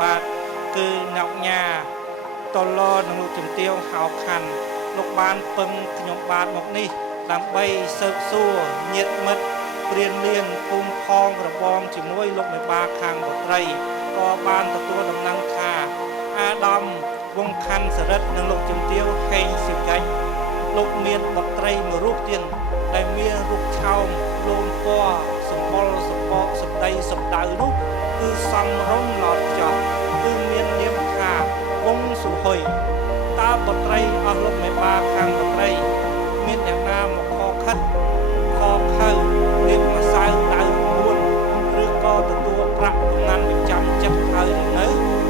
បាទគឺអ្នកញ៉ាតលនឹងលោកជំទាវហៅខាន់លោកបានពឹងខ្ញុំបាទមកនេះដើម្បីស៊ើបសួរញាតិមិត្តព្រានលៀងភូមិផងរបងជាមួយលោកមេបាខាងបត្រីក៏បានទទួលដំណឹងថាអាដាមវងខាន់សរិទ្ធនិងលោកជំទាវហេងសិកាច់លោកមានបត្រីមួយរូបទៀតដែលមានរូបឆោមលូនពណ៌សម្បុរសម្បកសម្ដីសម្ដៅនោះគឺសំរុំឡតចោះគឺមាននាមថាវងសុហុយតើបត្រីអស់លោកមេបាខាងបត្រីមានអ្នកណាមកខខិតខខៅរៀបម្សៅដៅ9ឬក៏ទទួលប្រាក់កំណាន់ប្រចាំចិត្តហើយនៅ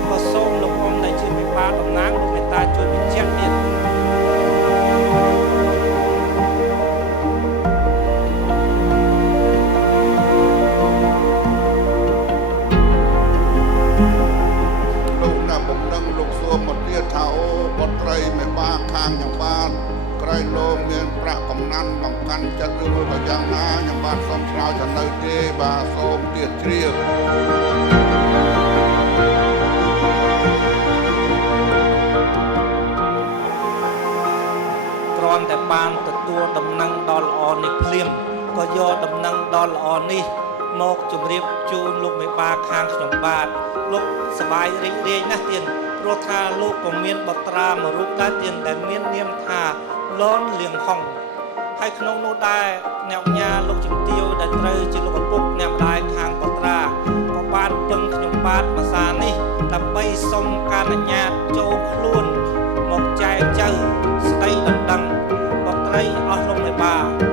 ក៏សូមលោកអ៊ំដែលជាមេបាតំណាងលោកមេត្តាជួយបញ្ជាក់ទៀតថាអូបត្រីមេបាខាងខ្ញុំបានក្រៃលោកមានប្រាក់កំណាន់កំកាន់ចិត្តឬក៏យ៉ាងណាខ្ញុំបានសូមឆ្លើយថានៅទេបាទសូមទៀតជ្រាបគ្រាន់តែបានទទួលដំណឹងដ៏ល្អនេះភ្លាមក៏យកដំណឹងដ៏ល្អនេះមកជម្រាបជូនលោកមេបាខាងខ្ញុំបាទលោកសប្បាយរីករាយណាស់ទៀតព្រោះថាលោកក៏មានបត្រាមួយរូបដែរទៀតដែលមាននាមថាលនលៀងហុងហើយក្នុងនោះដែរអ្នកញ៉ាលោកជំទាវដែលត្រូវជាលោកឪពុកអ្នកម្ដាយខាងបត្រាក៏បានពឹងខ្ញុំបាទភាសានេះដើម្បីសុំការអនុញ្ញាតចូលខ្លួនមកចែកចៅស្ដីដណ្ដឹងបត្រីអស់លោកមេបា